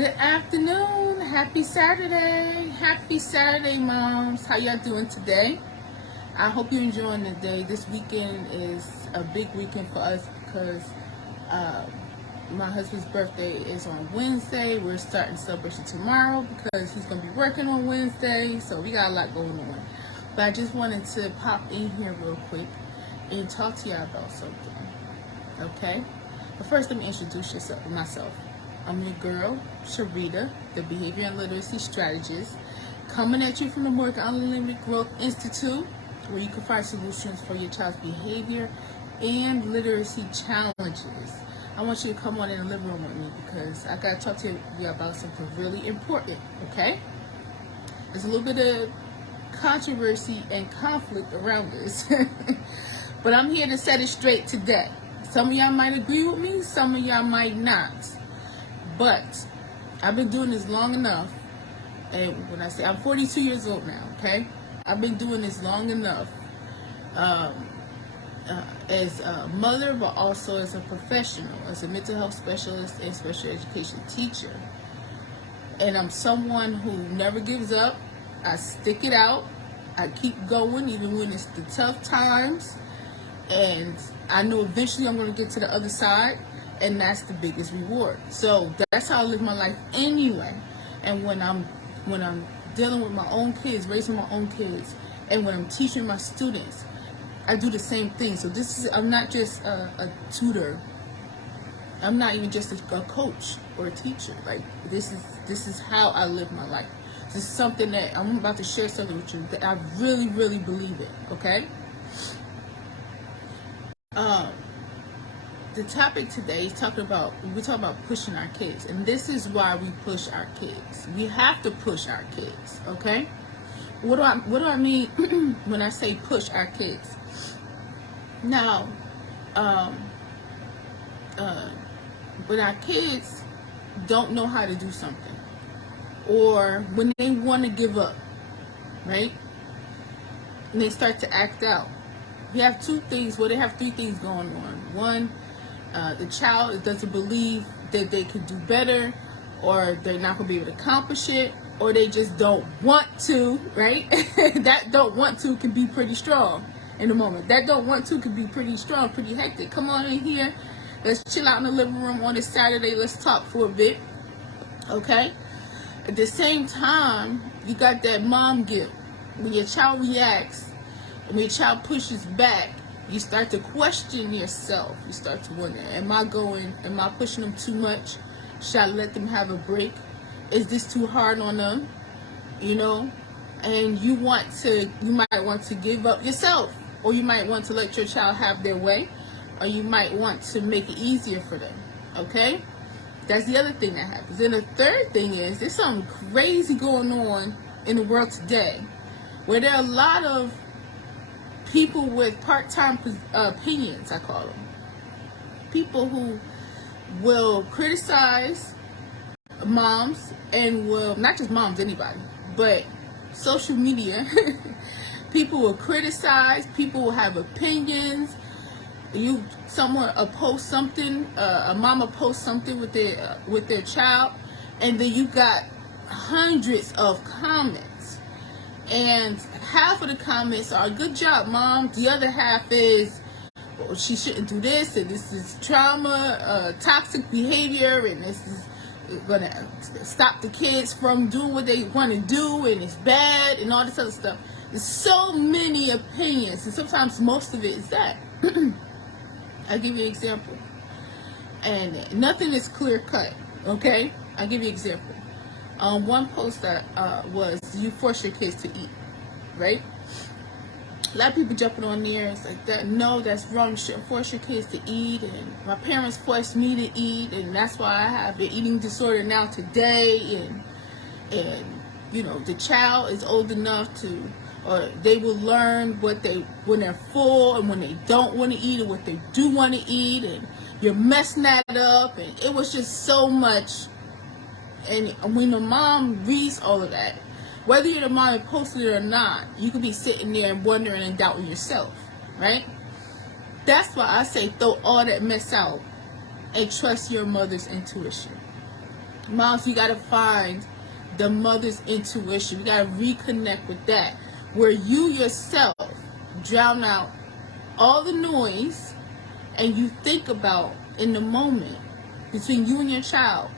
Good afternoon. Happy Saturday. Happy Saturday, moms. How y'all doing today? I hope you're enjoying the day. This weekend is a big weekend for us because my husband's birthday is on Wednesday. We're starting celebration tomorrow because he's going to be working on Wednesday. So we got a lot going on. But I just wanted to pop in here real quick and talk to y'all about something. Okay? But first, let me introduce myself. I'm your girl, Sharita, the Behavior and Literacy Strategist, coming at you from the Morgan Unlimited Growth Institute, where you can find solutions for your child's behavior and literacy challenges. I want you to come on in the living room with me because I got to talk to you about something really important, okay? There's a little bit of controversy and conflict around this, but I'm here to set it straight today. Some of y'all might agree with me, some of y'all might not. But I've been doing this long enough, and when I say I'm 42 years old now, okay? I've been doing this long enough as a mother, but also as a professional, as a mental health specialist and special education teacher. And I'm someone who never gives up. I stick it out. I keep going even when it's the tough times. And I know eventually I'm going to get to the other side. And that's the biggest reward. So that's how I live my life anyway. And when I'm dealing with my own kids, raising my own kids, and when I'm teaching my students, I do the same thing. So I'm not just a tutor. I'm not even just a coach or a teacher. Like this is how I live my life. This is something that I'm about to share something with you that I really, really believe in. Okay. The topic today is we're talking about pushing our kids, and this is why we push our kids. We have to push our kids, okay? What do I mean when I say push our kids? Now, when our kids don't know how to do something, or when they want to give up, right? And they start to act out. We have two things. Well, they have three things going on. One, the child doesn't believe that they could do better, or they're not going to be able to accomplish it, or they just don't want to, right? That don't want to can be pretty strong in the moment. That don't want to can be pretty strong, pretty hectic. Come on in here. Let's chill out in the living room on this Saturday. Let's talk for a bit, okay? At the same time, you got that mom guilt. When your child reacts, when your child pushes back, you start to question yourself. You start to wonder, am I pushing them too much? Should I let them have a break? Is this too hard on them? You know? And you might want to give up yourself, or you might want to let your child have their way, or you might want to make it easier for them. Okay? That's the other thing that happens. Then the third thing is, there's something crazy going on in the world today, where there are a lot of people with part-time opinions, I call them. People who will criticize moms and will, not just moms, anybody, but social media. People will criticize, people will have opinions. Someone post something, a mama posts something with their child, and then you got hundreds of comments. And half of the comments are, good job, mom. The other half is, well, she shouldn't do this, and this is trauma, toxic behavior, and this is going to stop the kids from doing what they want to do, and it's bad, and all this other stuff. There's so many opinions, and sometimes most of it is that. I'll give you an example. And nothing is clear cut, okay? I'll give you an example. One post that was, you force your kids to eat, right? A lot of people jumping on there. It's like, that. No, that's wrong. You shouldn't force your kids to eat. And my parents forced me to eat, and that's why I have the eating disorder now today. And you know, the child is old enough to, or they will learn when they're full and when they don't want to eat, or what they do want to eat. And you're messing that up. And it was just so much. And when the mom reads all of that, whether you're the mom that posted it or not, you could be sitting there and wondering and doubting yourself, right? That's why I say throw all that mess out and trust your mother's intuition. Moms, you gotta find the mother's intuition. You gotta reconnect with that, where you yourself drown out all the noise and you think about in the moment between you and your child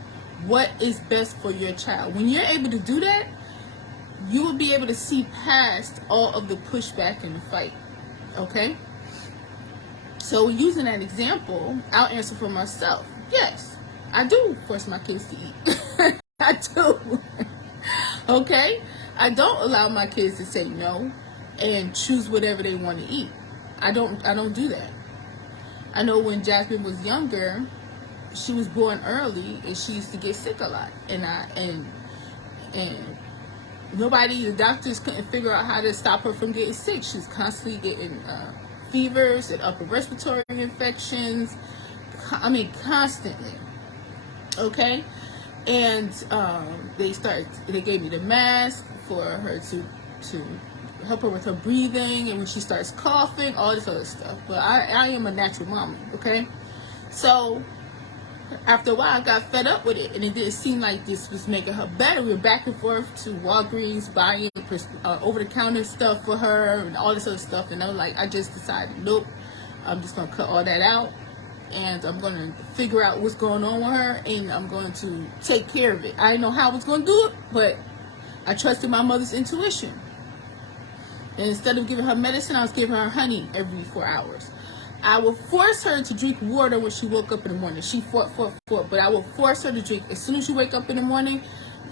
what is best for your child. When you're able to do that, you will be able to see past all of the pushback and the fight. Okay? So using that example, I'll answer for myself. Yes, I do force my kids to eat. I do. Okay? I don't allow my kids to say no and choose whatever they want to eat. I don't do that. I know when Jasmine was younger, she was born early and she used to get sick a lot. And nobody, the doctors couldn't figure out how to stop her from getting sick. She was constantly getting fevers and upper respiratory infections. I mean, constantly. Okay? And they gave me the mask for her to help her with her breathing, and when she starts coughing, all this other stuff. But I am a natural mom, okay? So after a while, I got fed up with it, and it didn't seem like this was making her better. We were back and forth to Walgreens buying over-the-counter stuff for her and all this other stuff, and I just decided, nope, I'm just going to cut all that out, and I'm going to figure out what's going on with her, and I'm going to take care of it. I didn't know how I was going to do it, but I trusted my mother's intuition. And instead of giving her medicine, I was giving her honey every 4 hours. I would force her to drink water when she woke up in the morning. She fought, but I would force her to drink. As soon as you wake up in the morning,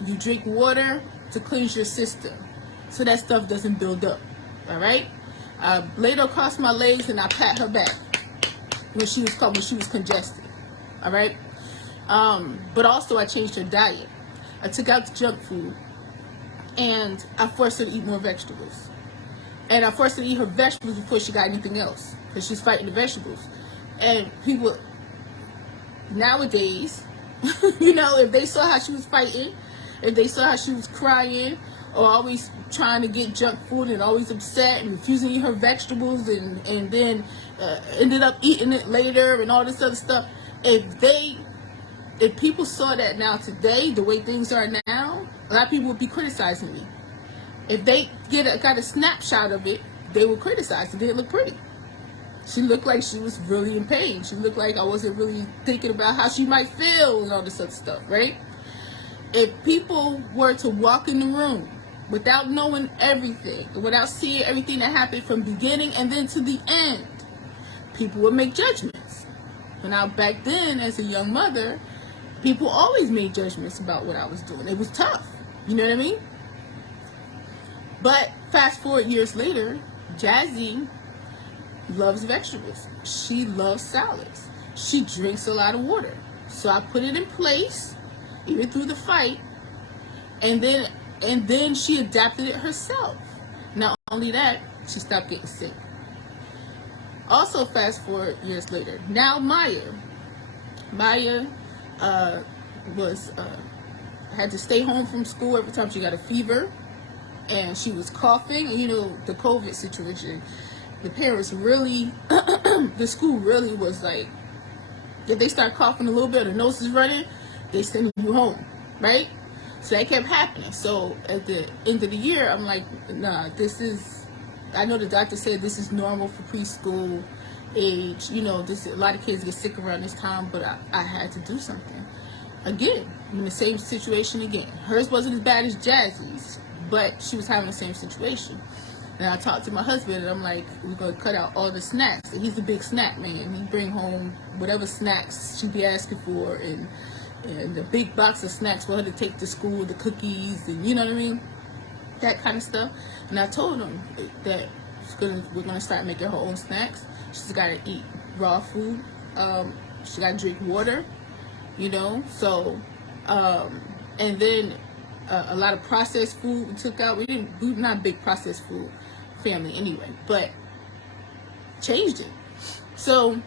you drink water to cleanse your system, so that stuff doesn't build up. All right? I laid her across my legs and I pat her back when she was congested. All right? But also I changed her diet. I took out the junk food, and I forced her to eat more vegetables. And I forced her to eat her vegetables before she got anything else, because she's fighting the vegetables. And people nowadays, if they saw how she was fighting, if they saw how she was crying, or always trying to get junk food and always upset and refusing to eat her vegetables, and then ended up eating it later and all this other stuff, if people saw that now today, the way things are now, a lot of people would be criticizing me. If they got a snapshot of it, they would criticize. It didn't look pretty. She looked like she was really in pain. She looked like I wasn't really thinking about how she might feel and all this other stuff, right? If people were to walk in the room without knowing everything, without seeing everything that happened from beginning and then to the end, people would make judgments. But now back then, as a young mother, people always made judgments about what I was doing. It was tough. You know what I mean? But fast forward years later, Jazzy loves vegetables. She loves salads. She drinks a lot of water. So I put it in place, even through the fight, and then she adapted it herself. Not only that, she stopped getting sick. Also, fast forward years later, now Maya had to stay home from school every time she got a fever. And she was coughing. The COVID situation, the parents really, the school really was like, if they start coughing a little bit, or nose is running, they send you home, right? So that kept happening. So at the end of the year, I'm like, nah, I know the doctor said this is normal for preschool age. A lot of kids get sick around this time, but I had to do something. Again, I'm in the same situation again. Hers wasn't as bad as Jazzy's, but she was having the same situation. And I talked to my husband, and I'm like, we're going to cut out all the snacks. And he's a big snack man. He bring home whatever snacks she'd be asking for, and the big box of snacks for her to take to school, the cookies, and you know what I mean? That kind of stuff. And I told him that we're going to start making her own snacks. She's got to eat raw food. She got to drink water, So, and then a lot of processed food we took out. We're not a big processed food family anyway, but changed it. So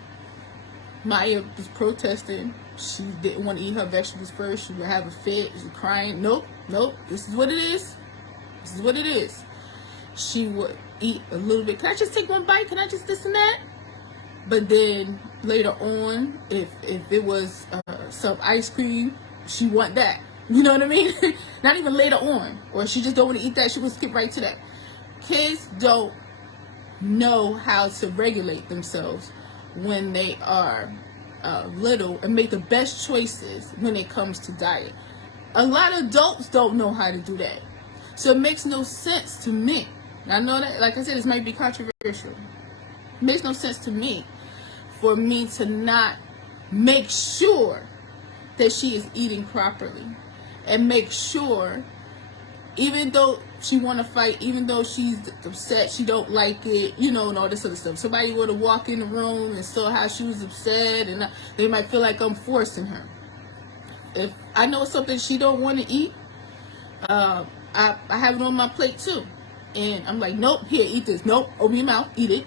Maya was protesting. She didn't want to eat her vegetables first. She would have a fit. She was crying. Nope. This is what it is. She would eat a little bit. Can I just take one bite? Can I just this and that? But then later on, if it was some ice cream, she want that. You know what I mean? Not even later on. Or she just don't want to eat that, she will skip right to that. Kids don't know how to regulate themselves when they are little and make the best choices when it comes to diet. A lot of adults don't know how to do that. So it makes no sense to me. I know that, like I said, this might be controversial. It makes no sense to me for me to not make sure that she is eating properly. And make sure, even though she want to fight, even though she's upset, she don't like it, you know, and all this other stuff. Somebody would have walked in the room and saw how she was upset, and they might feel like I'm forcing her. If I know something she don't want to eat, I have it on my plate too. And I'm like, nope, here, eat this. Nope, open your mouth, eat it.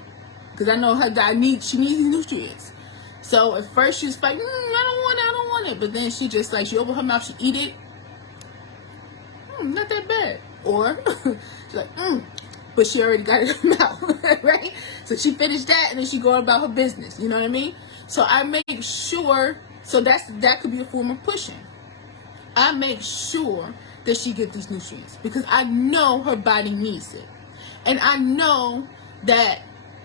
Because I know her she needs these nutrients. So at first she was like, I don't want it. But then she just like, she open her mouth, she eat it. Not that bad. Or she's like, but she already got it in her mouth, right? So she finished that and then she go about her business. You know what I mean? So I make sure, so that could be a form of pushing. I make sure that she get these nutrients because I know her body needs it. And I know that,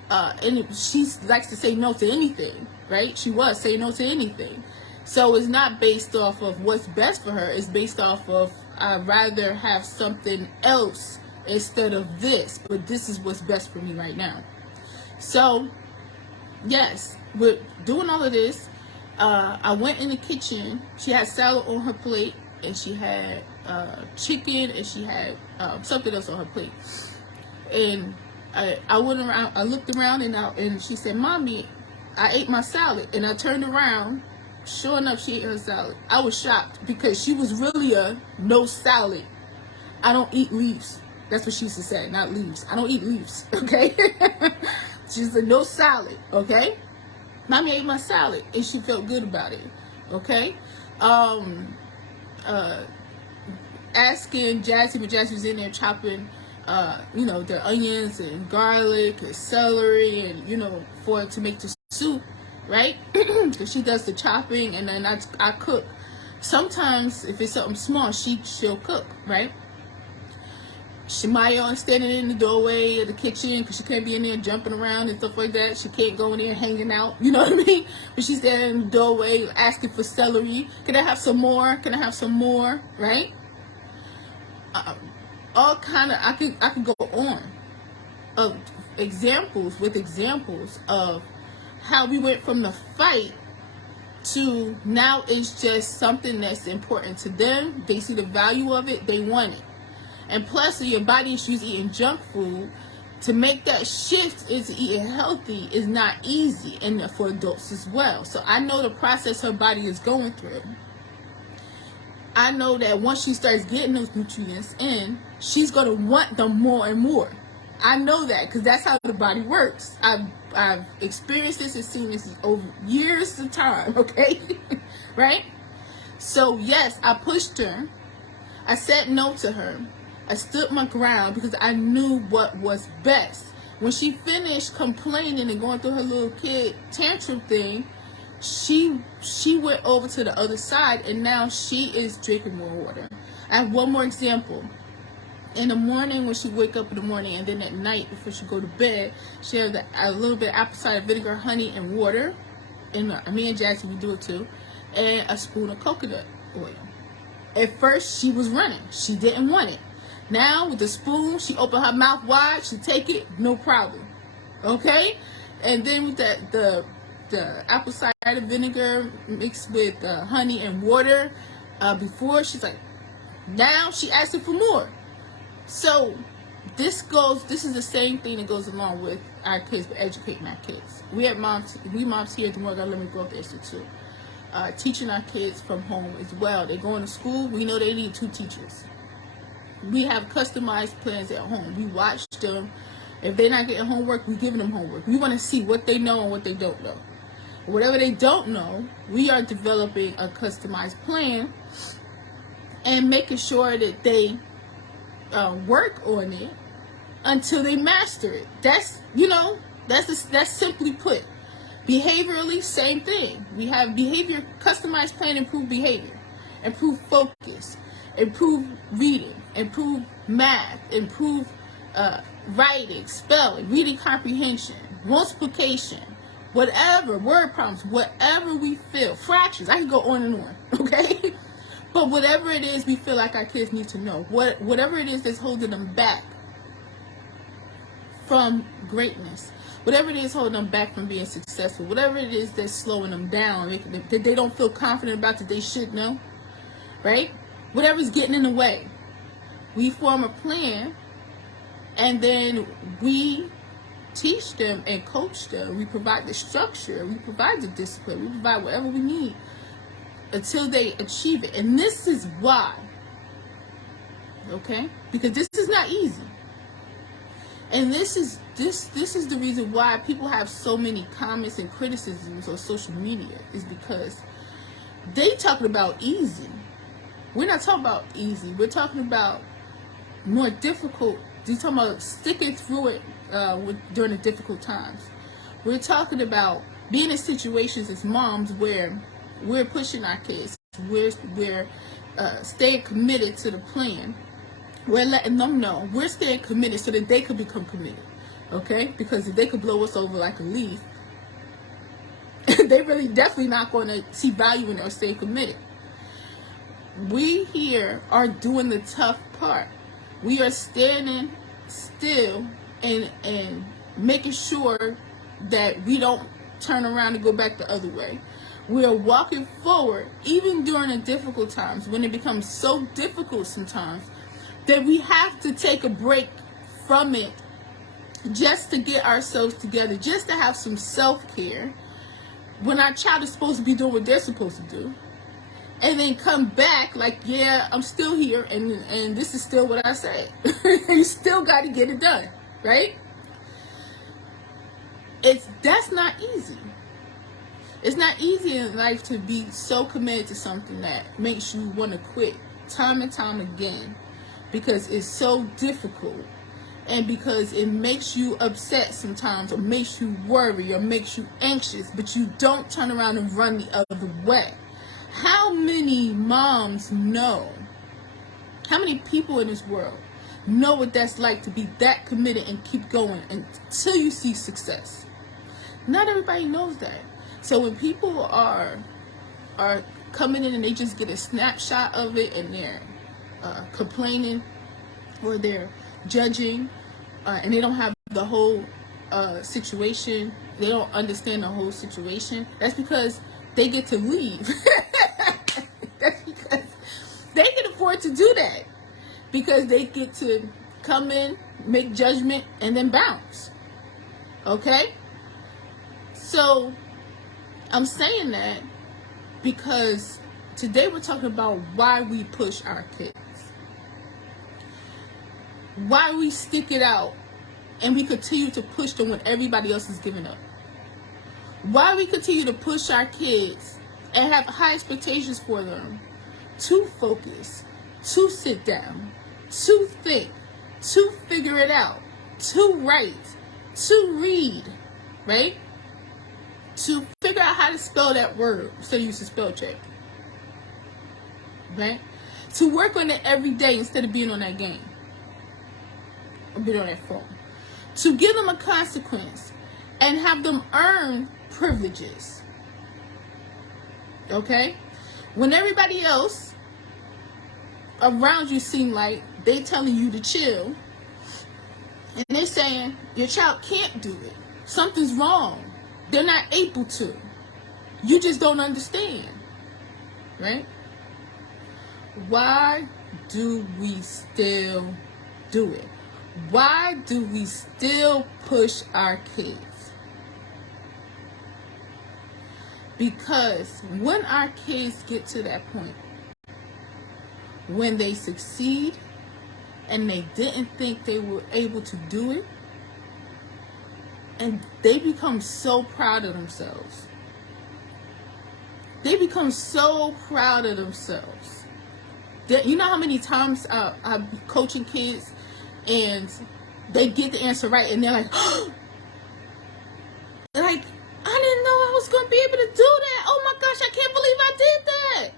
and she likes to say no to anything, right? She was saying no to anything. So it's not based off of what's best for her. It's based off of, I'd rather have something else instead of this, but this is what's best for me right now. So, yes, with doing all of this, I went in the kitchen. She had salad on her plate, and she had chicken, and she had something else on her plate. And I went around, I looked around, and she said, "Mommy, I ate my salad." And I turned around. Sure enough, she ate her salad. I was shocked because she was really a no salad. I don't eat leaves. That's what she used to say, not leaves. I don't eat leaves, okay? She's a no salad, okay? Mommy ate my salad, and she felt good about it, okay? Asking Jazzy, but Jazzy was in there chopping, you know, their onions and garlic and celery and, you know, to make the soup. Right? So she does the chopping, and then I cook. Sometimes, if it's something small, she'll cook, right? Maya is standing in the doorway of the kitchen because she can't be in there jumping around and stuff like that. She can't go in there hanging out, you know what I mean? But she's standing in the doorway asking for celery. Can I have some more? Can I have some more? Right? All kind of, I could go on of examples of how we went from the fight to now it's just something that's important to them. They see the value of it. They want it. And plus, your body issues eating junk food. To make that shift into eating healthy is not easy, and for adults as well. So I know the process her body is going through. I know that once she starts getting those nutrients in, she's going to want them more and more. I know that because that's how the body works. I've experienced this and seen this over years of time, okay? Right? So, yes, I pushed her. I said no to her. I stood my ground because I knew what was best. When she finished complaining and going through her little kid tantrum thing, she went over to the other side, and now she is drinking more water. I have one more example. In the morning, when she wake up in the morning, and then at night before she go to bed, she has a little bit of apple cider vinegar, honey, and water. And me and Jackson, we do it too. And a spoon of coconut oil. At first, she was running. She didn't want it. Now, with the spoon, she opened her mouth wide. She take it, no problem. Okay? And then with the apple cider vinegar mixed with honey and water, before, she's like, now she asking for more. So this is the same thing that goes along with our kids, but educating our kids. We moms here at the Morgan Unlimited Growth Institute, teaching our kids from home as well. They're going to school. We know they need 2 teachers. We have customized plans at home. We watch them. If they're not getting homework, we're giving them homework. We want to see what they know and what they don't know. Whatever they don't know, we are developing a customized plan and making sure that they work on it until they master it. That's simply put. Behaviorally, same thing. We have behavior, customized plan, improved behavior. improve focus, improve reading, improve math, improve writing, spelling, reading comprehension, multiplication, whatever, word problems, whatever we feel, fractions, I can go on and on, okay? But whatever it is we feel like our kids need to know, whatever it is that's holding them back from greatness, whatever it is holding them back from being successful, whatever it is that's slowing them down, that they don't feel confident about, that they should know, right? Whatever's getting in the way, we form a plan, and then we teach them and coach them. We provide the structure, we provide the discipline, we provide whatever we need until they achieve it. And this is why, okay? Because this is not easy. And this is the reason why people have so many comments and criticisms on social media, is because they talking about easy. We're not talking about easy. We're talking about more difficult. They're talking about sticking through it during the difficult times. We're talking about being in situations as moms where we're pushing our kids. We're staying committed to the plan. We're letting them know we're staying committed so that they could become committed, okay? Because if they could blow us over like a leaf, they really definitely not going to see value in it or stay committed. We here are doing the tough part. We are standing still and making sure that we don't turn around and go back the other way. We are walking forward even during the difficult times, when it becomes so difficult sometimes that we have to take a break from it just to get ourselves together, just to have some self-care when our child is supposed to be doing what they're supposed to do, and then come back like, yeah, I'm still here, and this is still what I said. You still got to get it done, right? That's not easy. It's not easy in life to be so committed to something that makes you want to quit time and time again, because it's so difficult, and because it makes you upset sometimes, or makes you worry, or makes you anxious, but you don't turn around and run the other way. How many moms know, how many people in this world know what that's like to be that committed and keep going until you see success? Not everybody knows that. So when people are coming in and they just get a snapshot of it, and they're complaining, or they're judging, and they don't have the whole situation, they don't understand the whole situation, that's because they get to leave. That's because they can afford to do that, because they get to come in, make judgment, and then bounce. Okay? So I'm saying that because today we're talking about why we push our kids, why we stick it out and we continue to push them when everybody else is giving up, why we continue to push our kids and have high expectations for them to focus, to sit down, to think, to figure it out, to write, to read, right? To figure out how to spell that word so you use a spell check, right? To work on it every day instead of being on that game or being on that phone. To give them a consequence and have them earn privileges, okay? When everybody else around you seem like they telling you to chill, and they're saying your child can't do it, something's wrong, they're not able to, you just don't understand, right? Why do we still do it? Why do we still push our kids? Because when our kids get to that point, when they succeed and they didn't think they were able to do it, and they become so proud of themselves. They become so proud of themselves. You know how many times I'm coaching kids and they get the answer right and they're like, oh, like, I didn't know I was going to be able to do that. Oh my gosh, I can't believe I did that.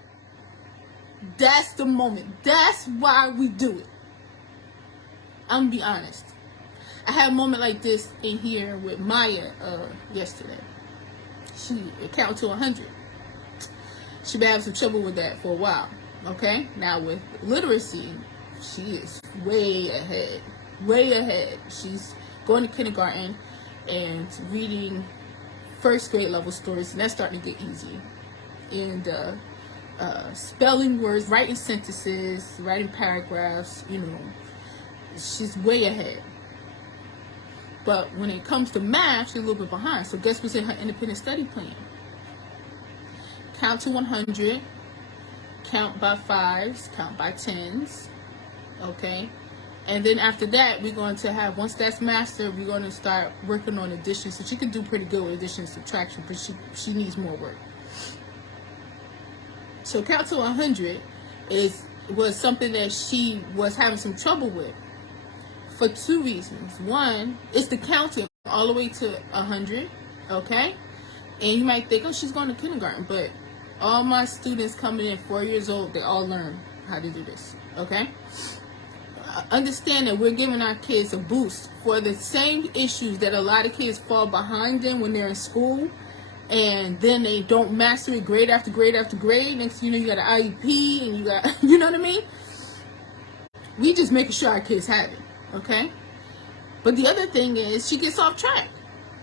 that's the moment. That's why we do it. I'm gonna be honest. I had a moment like this in here with Maya yesterday. She counted to 100. She been having some trouble with that for a while. Okay? Now with literacy, she is way ahead. Way ahead. She's going to kindergarten and reading first grade level stories, and that's starting to get easy. And spelling words, writing sentences, writing paragraphs, you know, she's way ahead. But when it comes to math, she's a little bit behind. So guess what's in her independent study plan? Count to 100, count by 5s, count by 10s, okay? And then after that, we're going to have, once that's mastered, we're going to start working on addition. So she can do pretty good with addition and subtraction, but she needs more work. So count to 100 was something that she was having some trouble with for 2 reasons. One, it's the counting all the way to 100, okay? And you might think, oh, she's going to kindergarten, but all my students coming in 4 years old, they all learn how to do this, okay? Understand that we're giving our kids a boost for the same issues that a lot of kids fall behind in when they're in school, and then they don't master it grade after grade after grade. Next thing you know, you got an IEP, and you got, you know what I mean? We just making sure our kids have it, okay? But the other thing is she gets off track.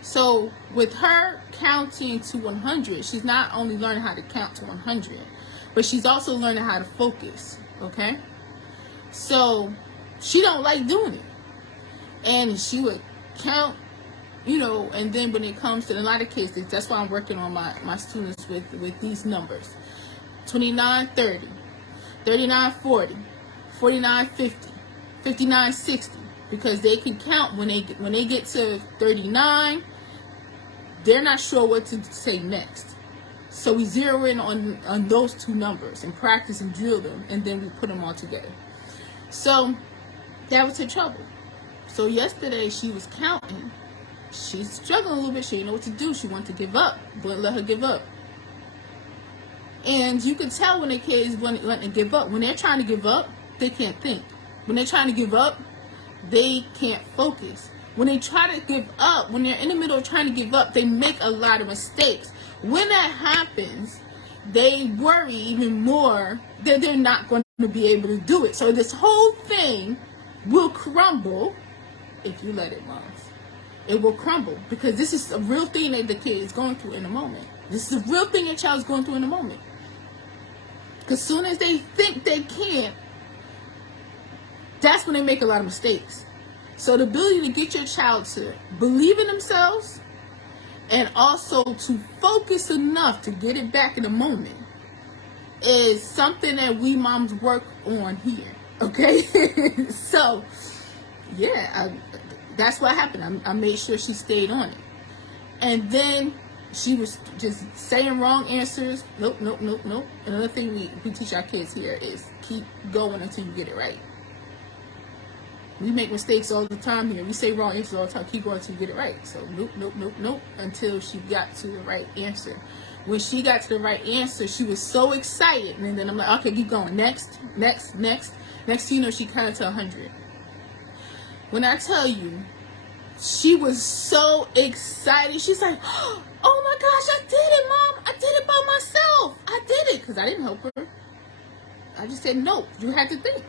So with her counting to 100, she's not only learning how to count to 100, but she's also learning how to focus, okay? So she don't like doing it. And she would count, you know, and then when it comes to a lot of cases, that's why I'm working on my students with these numbers. 29:30, 39:40, 49:50, 59:60, because they can count when they get to 39, they're not sure what to say next. So we zero in on those two numbers and practice and drill them, and then we put them all together. So that was her trouble. So yesterday she was counting. She's struggling a little bit. She didn't know what to do. She wanted to give up. Wouldn't let her give up. And you can tell when the kids want to give up. When they're trying to give up, they can't think. When they're trying to give up, they can't focus. When they try to give up, when they're in the middle of trying to give up, they make a lot of mistakes. When that happens, they worry even more that they're not going to be able to do it. So this whole thing will crumble if you let it, moms. It will crumble because this is a real thing that the kid is going through in a moment. This is a real thing your child's going through in a moment. Because as soon as they think they can't, that's when they make a lot of mistakes. So the ability to get your child to believe in themselves and also to focus enough to get it back in a moment is something that we moms work on here. Okay? So, yeah, that's what happened. I made sure she stayed on it. And then she was just saying wrong answers. Nope. Another thing we teach our kids here is keep going until you get it right. We make mistakes all the time here. We say wrong answers all the time. Keep going until you get it right. So nope, until she got to the right answer. When she got to the right answer, she was so excited. And then I'm like, okay, keep going. Next. Next thing you know, she counted to 100. When I tell you, she was so excited. She's like, oh my gosh, I did it, Mom. I did it by myself. I did it. Because I didn't help her. I just said, no, you had to think.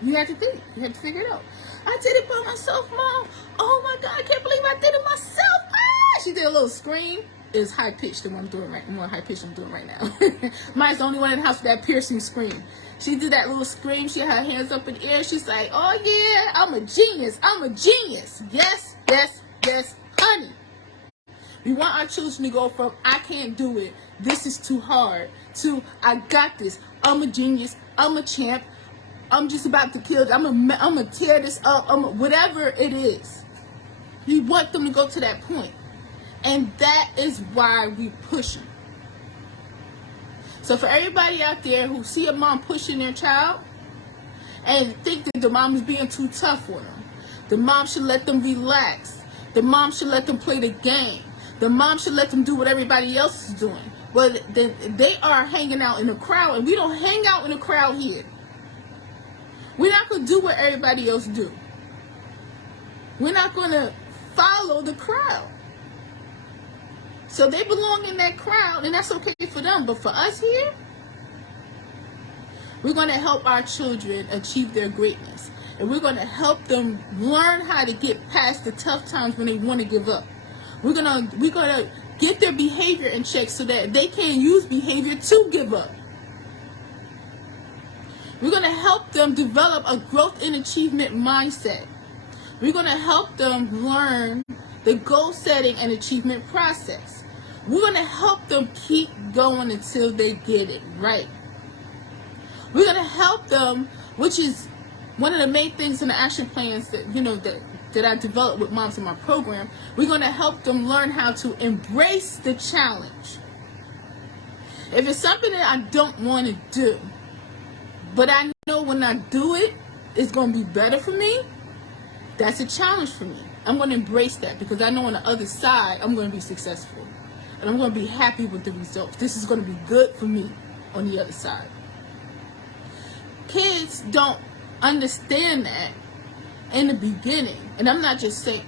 You had to think. You had to figure it out. I did it by myself, Mom. Oh my God, I can't believe I did it myself. Ah! She did a little scream. It was high pitched, the one I'm doing right, more high pitched I'm doing right now. Mine's the only one in the house with that piercing scream. She did that little scream. She had her hands up in the air. She's like, oh yeah, I'm a genius. I'm a genius. Yes, honey. We want our children to go from I can't do it, this is too hard, to I got this. I'm a genius. I'm a champ. I'm just about to kill it. I'm gonna tear this up. Whatever it is. We want them to go to that point. And that is why we push them. So for everybody out there who see a mom pushing their child and think that the mom is being too tough for them, the mom should let them relax. The mom should let them play the game. The mom should let them do what everybody else is doing. Well, then they are hanging out in a crowd, and we don't hang out in a crowd here. We're not going to do what everybody else do. We're not going to follow the crowd. So they belong in that crowd, and that's okay for them. But for us here, we're going to help our children achieve their greatness. And we're going to help them learn how to get past the tough times when they want to give up. We're going to get their behavior in check so that they can't use behavior to give up. We're going to help them develop a growth and achievement mindset. We're going to help them learn the goal setting and achievement process. We're going to help them keep going until they get it right. We're going to help them, which is one of the main things in the action plans that I developed with moms in my program. We're going to help them learn how to embrace the challenge. If it's something that I don't want to do, but I know when I do it, it's going to be better for me, that's a challenge for me. I'm going to embrace that because I know on the other side, I'm going to be successful. And I'm going to be happy with the results. This is going to be good for me on the other side. Kids don't understand that in the beginning. And I'm not just saying,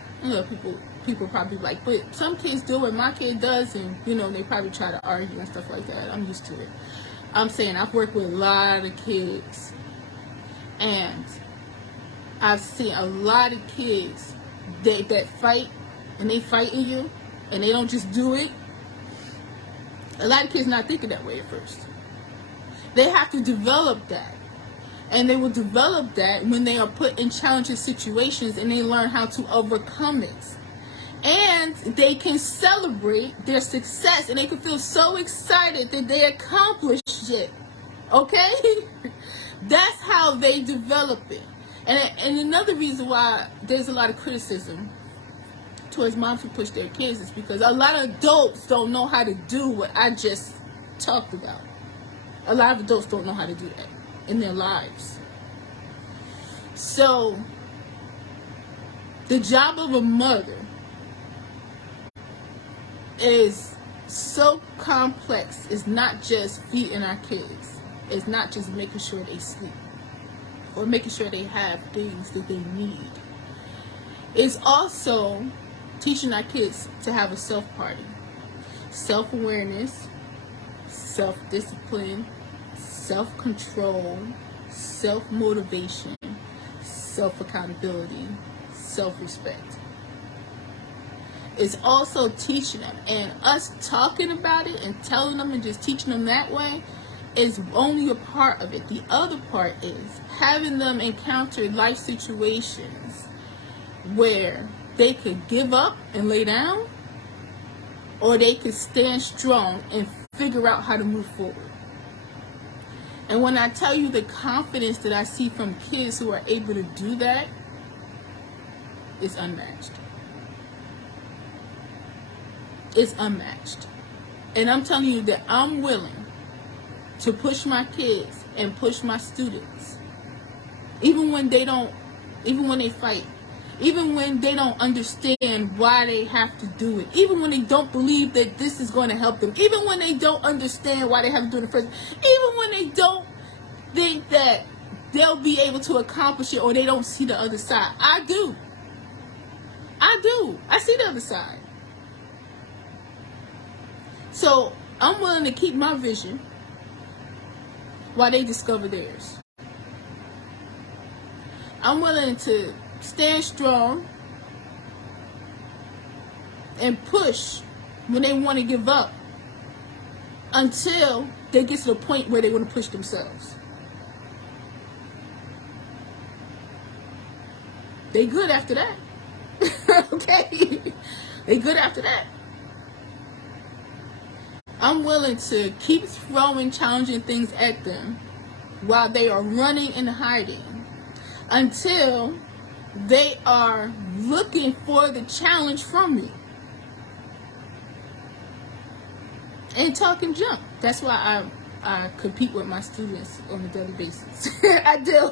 people probably like, but some kids do it. My kid does, and, they probably try to argue and stuff like that. I'm used to it. I'm saying I've worked with a lot of kids, and I've seen a lot of kids that fight, and they fighting you, and they don't just do it. A lot of kids not thinking that way at first. They have to develop that. And they will develop that when they are put in challenging situations and they learn how to overcome it. And they can celebrate their success and they can feel so excited that they accomplished it. Okay? That's how they develop it. And another reason why there's a lot of criticism towards moms who push their kids is because a lot of adults don't know how to do what I just talked about. A lot of adults don't know how to do that in their lives. So the job of a mother is so complex. It's not just feeding our kids. It's not just making sure they sleep or making sure they have things that they need. It's also teaching our kids to have a self-party, self-awareness, self-discipline, self-control, self-motivation, self-accountability, self-respect. It's also teaching them, and us talking about it and telling them and just teaching them that way is only a part of it. The other part is having them encounter life situations where they could give up and lay down, or they could stand strong and figure out how to move forward. And when I tell you the confidence that I see from kids who are able to do that, it's unmatched. It's unmatched. And I'm telling you that I'm willing to push my kids and push my students, even when they fight, even when they don't understand why they have to do it, even when they don't believe that this is going to help them, even when they don't understand why they have to do it in the first place, even when they don't think that they'll be able to accomplish it or they don't see the other side. I do. I see the other side. So I'm willing to keep my vision while they discover theirs. I'm willing to stand strong and push when they want to give up until they get to the point where they want to push themselves. They good after that. Okay? They good after that. I'm willing to keep throwing challenging things at them while they are running and hiding until they are looking for the challenge from me. And talking junk. That's why I compete with my students on a daily basis. I do.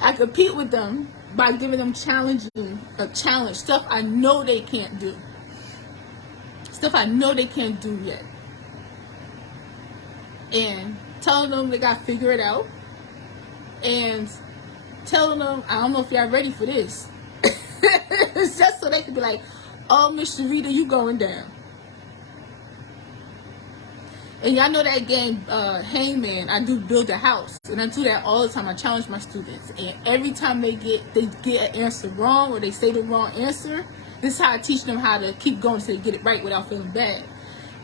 I compete with them by giving them challenge, stuff I know they can't do. Stuff I know they can't do yet. and telling them they got to figure it out, and telling them, I don't know if y'all ready for this. It's just so they can be like, oh, Miss Sharita, you going down. And y'all know that game, Hangman. I do build a house, and I do that all the time. I challenge my students, and every time they get an answer wrong, or they say the wrong answer, this is how I teach them how to keep going so they get it right without feeling bad.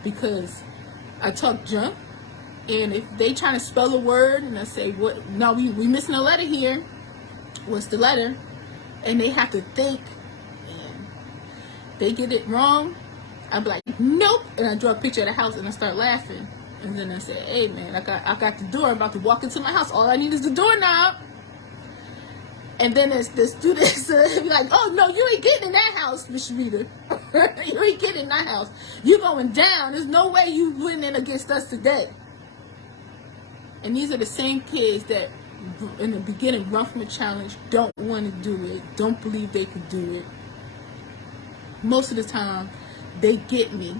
Because I talk junk, and if they trying to spell a word, and I say, "What? No, we missing a letter here. What's the letter?" And they have to think, and they get it wrong, I'm like, nope, and I draw a picture of the house and I start laughing. And then I say, hey man, I got the door. I'm about to walk into my house. All I need is the doorknob. And then it's the students be like, oh no, you ain't getting in that house, Miss Rita. You ain't getting in that house. You going down. There's no way you winning against us today. And these are the same kids that in the beginning run from a challenge, don't want to do it, don't believe they can do it. Most of the time, they get me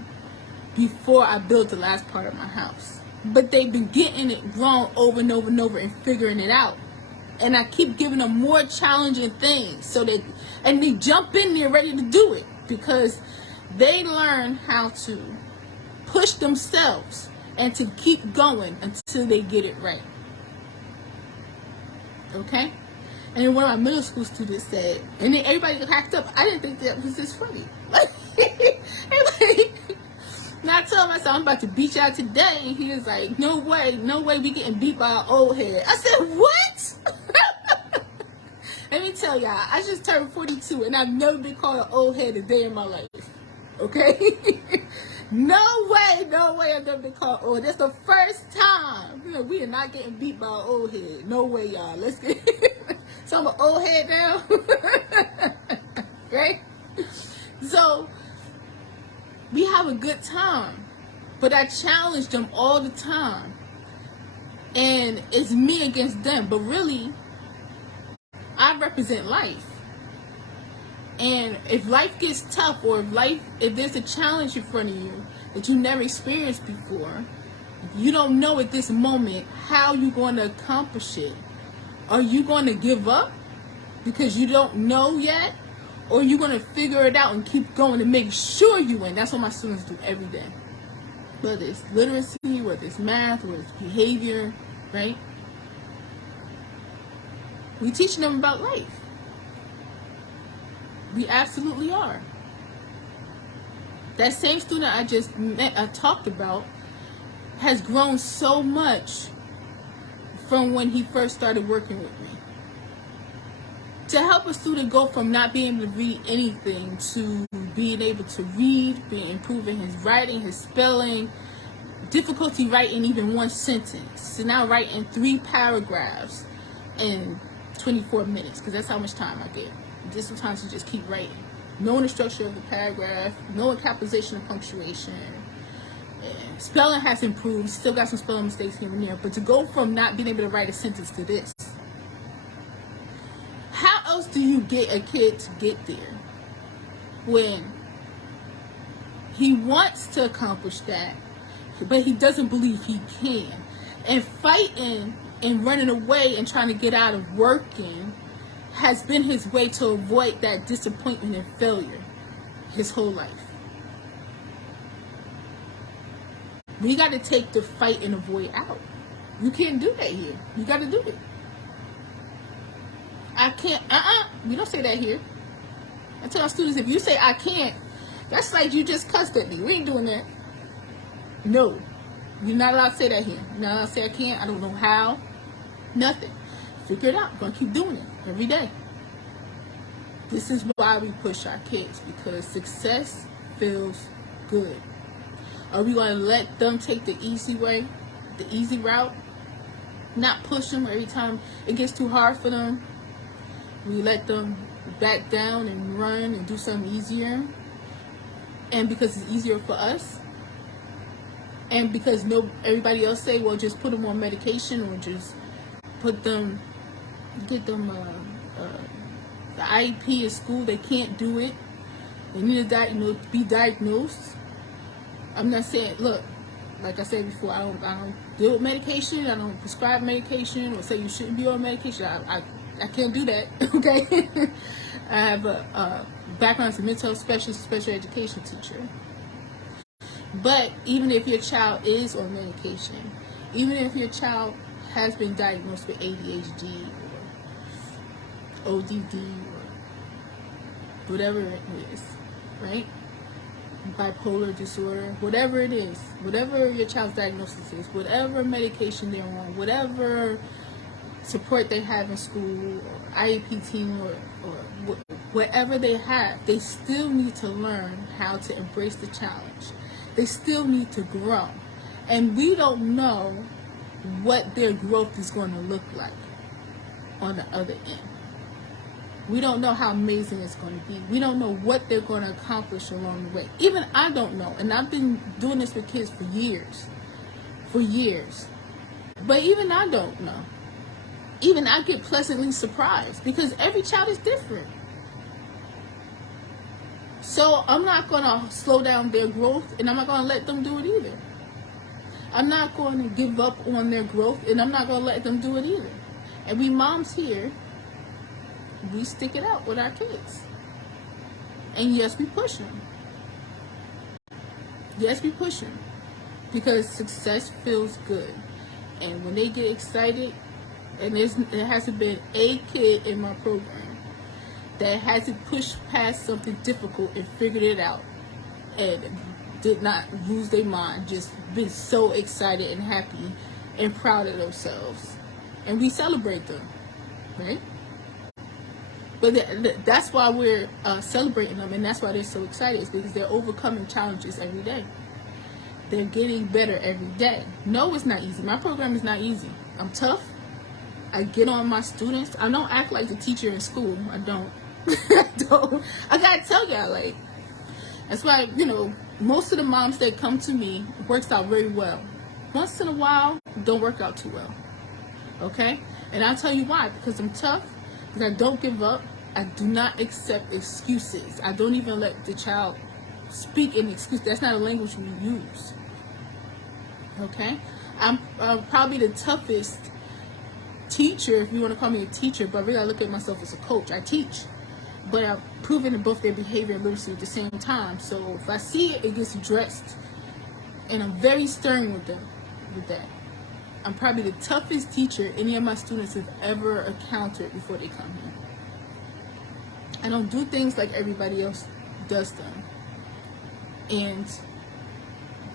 before I build the last part of my house. But they've been getting it wrong over and over and over and figuring it out. And I keep giving them more challenging things. So they jump in there ready to do it. Because they learn how to push themselves and to keep going until they get it right. Okay? And then one of my middle school students said, and then everybody got hacked up. I didn't think that was this funny. And I told myself, I'm about to beat y'all today. And he was like, no way we getting beat by an old head. I said, what? Let me tell y'all, I just turned 42 and I've never been called an old head a day in my life. Okay? No way I've never been called old. That's the first time. You know, we are not getting beat by an old head. No way, y'all. Let's get so I'm an old head now. Right? So we have a good time. But I challenge them all the time. And it's me against them. But really, I represent life. And if life gets tough, or if there's a challenge in front of you that you never experienced before, you don't know at this moment how you're going to accomplish it. Are you going to give up because you don't know yet? Or are you going to figure it out and keep going to make sure you win? That's what my students do every day. Whether it's literacy, whether it's math, whether it's behavior, right? We teaching them about life. We absolutely are. That same student I talked about has grown so much from when he first started working with me. To help a student go from not being able to read anything to being able to read, improving his writing, his spelling, difficulty writing even one sentence, so now writing 3 paragraphs in 24 minutes, because that's how much time I get. Just sometimes you just keep writing, knowing the structure of the paragraph, knowing capitalization and punctuation. And spelling has improved, still got some spelling mistakes here and there, but to go from not being able to write a sentence to this, how else do you get a kid to get there when he wants to accomplish that, but he doesn't believe he can? And fighting and running away and trying to get out of working has been his way to avoid that disappointment and failure his whole life. We got to take the fight and avoid out. You can't do that here. You got to do it. I can't, we don't say that here. I tell our students, if you say I can't, that's like you just cussed at me. We ain't doing that. No. You're not allowed to say that here. You're not allowed to say I can't, I don't know how. Nothing. Figure it out. We're going to keep doing it every day. This is why we push our kids, because success feels good. Are we going to let them take the easy way, the easy route? Not push them every time it gets too hard for them. We let them back down and run and do something easier. And because it's easier for us. And because everybody else say, well, just put them on medication, or just get them the IEP at school. They can't do it. They need to be diagnosed. I'm not saying, look, like I said before, I don't deal with medication. I don't prescribe medication or say you shouldn't be on medication. I can't do that. Okay. I have a background as a mental health specialist, special education teacher. But even if your child is on medication, even if your child has been diagnosed with ADHD or ODD or whatever it is, right? Bipolar disorder, whatever it is, whatever your child's diagnosis is, whatever medication they're on, whatever support they have in school, or IEP team, or whatever they have, they still need to learn how to embrace the challenge. They still need to grow. And we don't know what their growth is going to look like on the other end. We don't know how amazing it's going to be. We don't know what they're going to accomplish along the way. Even I don't know. And I've been doing this with kids for years. For years. But even I don't know. Even I get pleasantly surprised because every child is different. So I'm not going to slow down their growth, and I'm not going to let them do it either. I'm not going to give up on their growth, and I'm not going to let them do it either. And we moms here, we stick it out with our kids. And yes, we push them. Yes, we push them. Because success feels good. And when they get excited, and there hasn't been a kid in my program that hasn't pushed past something difficult and figured it out and did not lose their mind, just been so excited and happy and proud of themselves. And we celebrate them, right? But that's why we're celebrating them, and that's why they're so excited, is because they're overcoming challenges every day. They're getting better every day. No, it's not easy. My program is not easy. I'm tough. I get on my students. I don't act like the teacher in school. I don't. I gotta tell y'all, like, that's why, most of the moms that come to me works out very well. Once in a while, don't work out too well. Okay? And I'll tell you why. Because I'm tough. Because I don't give up. I do not accept excuses. I don't even let the child speak in excuse. That's not a language we use. Okay? I'm probably the toughest teacher, if you want to call me a teacher, but really I look at myself as a coach. I teach. But I've proven in both their behavior and literacy at the same time. So if I see it, it gets addressed. And I'm very stern with them, with that. I'm probably the toughest teacher any of my students have ever encountered before they come here. I don't do things like everybody else does them. And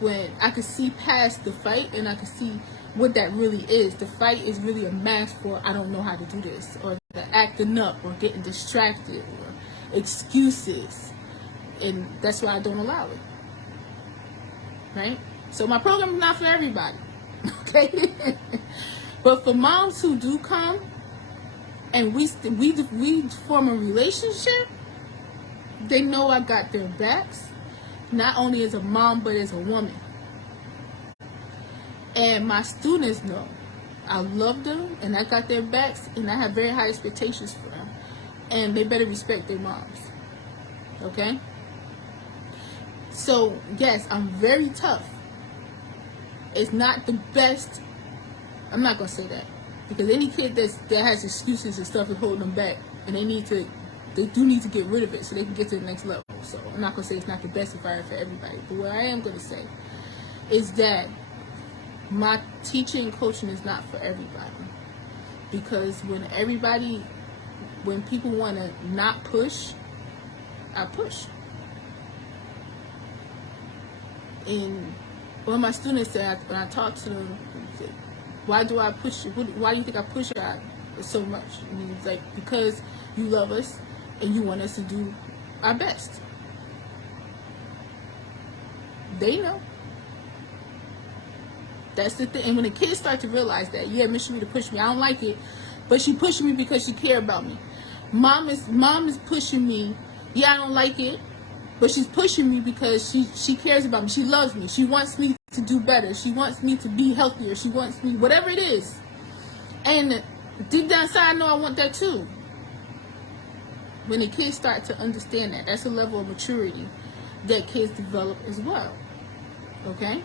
when I could see past the fight and I could see what that really is, the fight is really a mask for I don't know how to do this, or the acting up, or getting distracted, or excuses. And that's why I don't allow it. Right? So my program is not for everybody. Okay? But for moms who do come and we form a relationship, they know I got their backs, not only as a mom but as a woman. And my students know I love them and I got their backs, and I have very high expectations for them, and they better respect their moms. Okay? So yes, I'm very tough. It's not the best. I'm not gonna say that, because any kid that has excuses and stuff is holding them back, and they do need to get rid of it so they can get to the next level. So I'm not gonna say it's not the best environment for everybody, but what I am gonna say is that my teaching and coaching is not for everybody, because when people want to not push, I push. And when my students say, when I talk to them, say, why do I push you? Why do you think I push you so much? And it's like, because you love us and you want us to do our best. They know. That's the thing. And when the kids start to realize that, yeah, Miss Sharita pushed me, I don't like it, but she pushing me because she cares about me. Mom is pushing me. Yeah, I don't like it, but she's pushing me because she cares about me. She loves me. She wants me to do better. She wants me to be healthier. She wants me, whatever it is. And deep down inside, I know I want that too. When the kids start to understand that, that's a level of maturity that kids develop as well. Okay?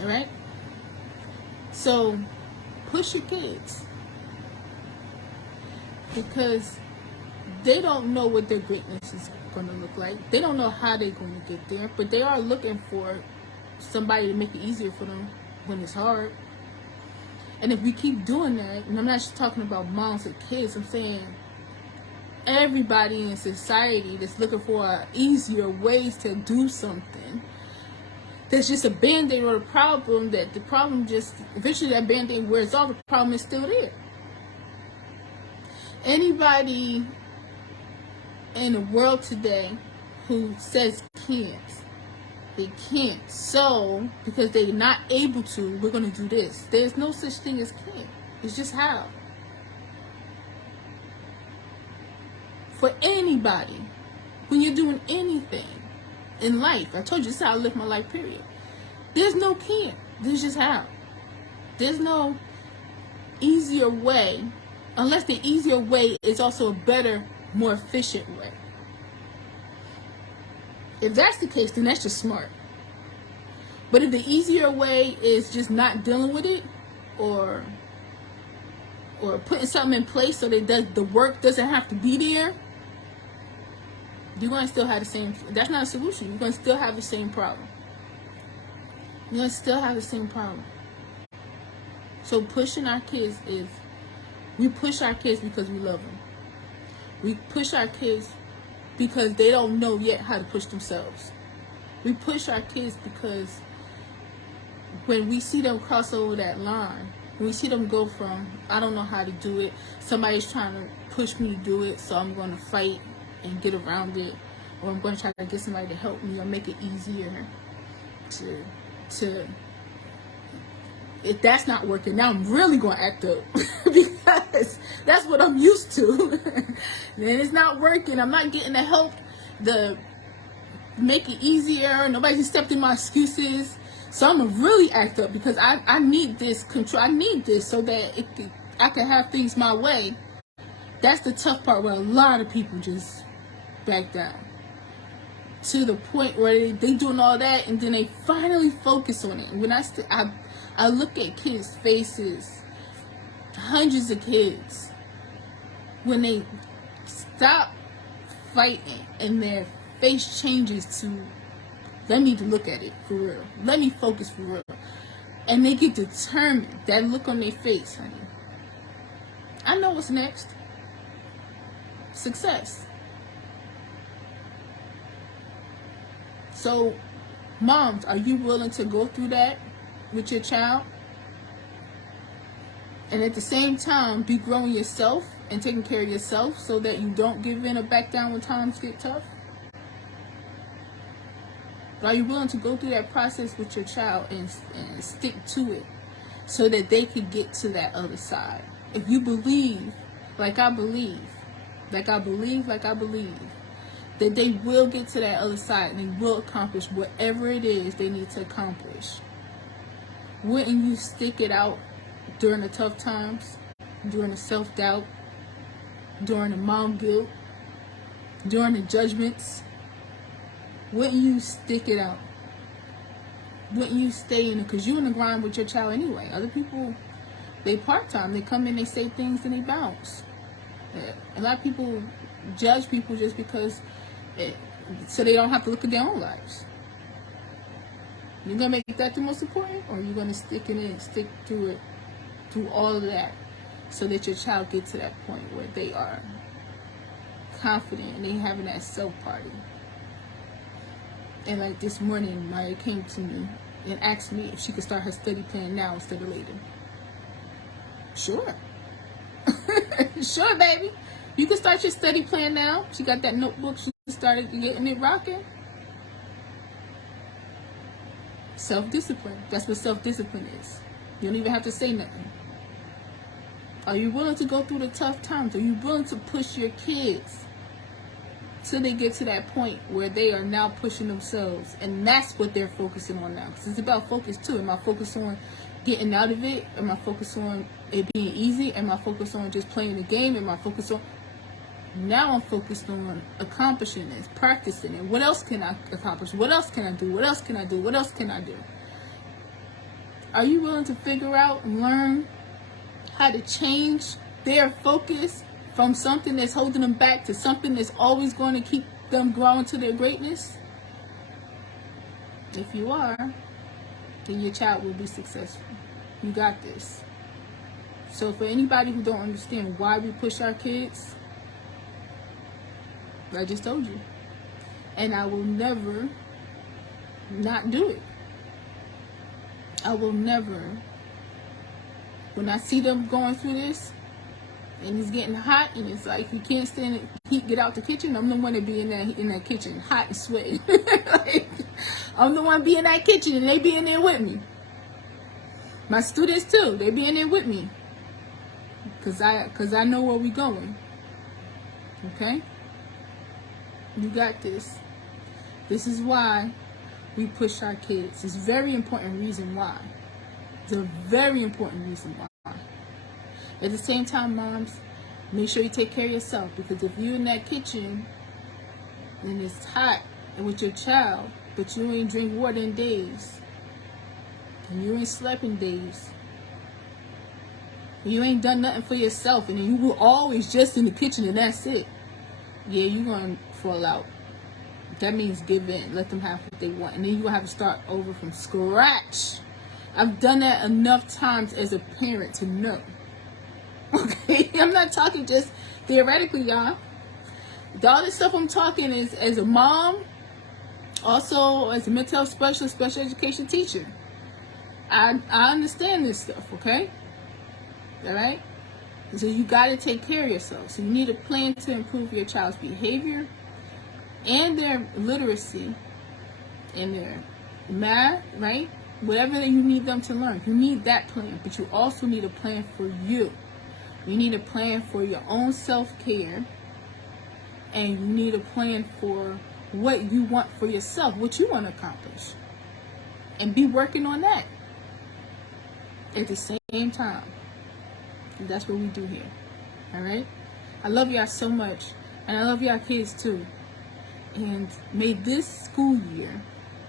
All right? So push your kids, because they don't know what their greatness is going to look like. They don't know how they're going to get there, but they are looking for somebody to make it easier for them when it's hard. And if we keep doing that, and I'm not just talking about moms and kids, I'm saying everybody in society that's looking for easier ways to do something, that's just a band-aid or a problem, that the problem just, eventually that band-aid wears off, the problem is still there. Anybody in the world today who says they can't, so because they're not able to, we're going to do this. There's no such thing as can't. It's just how. For anybody, when you're doing anything in life, I told you this is how I live my life, period. There's no can't. There's just how. There's no easier way, unless the easier way is also a better, more efficient way. If that's the case, then that's just smart. But if the easier way is just not dealing with it, or putting something in place so that the work doesn't have to be there, you're going to still have the same, that's not a solution. You're going to still have the same problem. You're going to still have the same problem. So pushing our kids is, we push our kids because we love them. We push our kids because they don't know yet how to push themselves. We push our kids because when we see them cross over that line, when we see them go from, I don't know how to do it, somebody's trying to push me to do it, so I'm going to fight and get around it, or I'm going to try to get somebody to help me or make it easier to if that's not working, now I'm really going to act up because that's what I'm used to. Then it's not working. I'm not getting the help, the make it easier. Nobody's accepting my excuses. So I'm going to really act up because I need this control. I need this so that I can have things my way. That's the tough part where a lot of people just back down. To the point where they doing all that and then they finally focus on it. When I look at kids' faces, hundreds of kids, when they stop fighting and their face changes to, let me look at it for real, let me focus for real, and they get determined, that look on their face, honey, I know what's next. Success. So, moms, are you willing to go through that with your child? And at the same time, be growing yourself and taking care of yourself so that you don't give in or back down when times get tough? But are you willing to go through that process with your child and stick to it so that they could get to that other side? If you believe, like I believe, that they will get to that other side and they will accomplish whatever it is they need to accomplish, wouldn't you stick it out during the tough times, during the self-doubt, during the mom guilt, during the judgments? Wouldn't you stick it out? Wouldn't you stay in it? Because you're in the grind with your child anyway. Other people, they part-time. They come in, they say things, and they bounce. A lot of people judge people just because, so they don't have to look at their own lives. You're going to make that the most important, or you're going to stick in it and stick through it, through all of that, so that your child gets to that point where they are confident and they having that self-party. And like this morning, Maya came to me and asked me if she could start her study plan now instead of later. Sure. Sure, baby. You can start your study plan now. She got that notebook. She started getting it rocking. Self-discipline. That's what self-discipline is. You don't even have to say nothing. Are you willing to go through the tough times? Are you willing to push your kids till they get to that point where they are now pushing themselves? And that's what they're focusing on now. Because it's about focus too. Am I focused on getting out of it? Am I focused on it being easy? Am I focused on just playing the game? Am I focused on... Now I'm focused on accomplishing this, practicing it. What else can I accomplish? What else can I do? What else can I do? What else can I do? Are you willing to figure out and learn how to change their focus from something that's holding them back to something that's always going to keep them growing to their greatness? If you are, then your child will be successful. You got this. So for anybody who don't understand why we push our kids, I just told you. And I will never not do it. I will never. When I see them going through this, and it's getting hot, and it's like you can't stand it, heat, get out the kitchen. I'm the one to be in that kitchen, hot and sweating. Like, I'm the one be in that kitchen, and they be in there with me. My students too, they be in there with me, cause I know where we going. Okay, you got this. This is why we push our kids. It's a very important reason why. It's a very important reason why. At the same time, moms, make sure you take care of yourself, because if you're in that kitchen and it's hot and with your child, but you ain't drink water in days, and you ain't slept in days, and you ain't done nothing for yourself, and then you were always just in the kitchen and that's it, yeah, you're going to fall out. That means give in. Let them have what they want. And then you're going to have to start over from scratch. I've done that enough times as a parent to know. Okay? I'm not talking just theoretically, y'all. All this stuff I'm talking is as a mom, also as a mental health specialist, special education teacher. I understand this stuff, okay? All right? So you got to take care of yourself. So you need a plan to improve your child's behavior and their literacy and their math, right? Whatever that you need them to learn, you need that plan. But you also need a plan for you. You need a plan for your own self-care, and you need a plan for what you want for yourself, what you want to accomplish, and be working on that at the same time. And that's what we do here. All right? I love y'all so much, and I love y'all kids too. And may this school year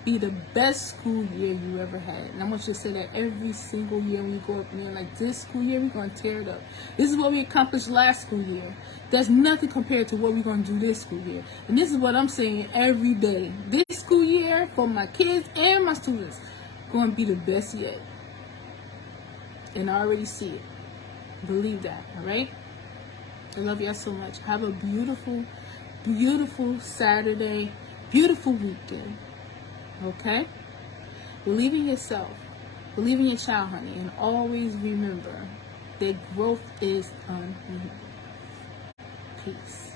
be the best school year you ever had. And I want you to say that every single year when you go up there, like, this school year, we're going to tear it up. This is what we accomplished last school year. There's nothing compared to what we're going to do this school year. And this is what I'm saying every day. This school year, for my kids and my students, going to be the best yet. And I already see it. Believe that, all right? I love y'all so much. Have a beautiful, beautiful Saturday, beautiful weekend. Okay? Believe in yourself. Believe in your child, honey. And always remember that growth is unlimited. Peace.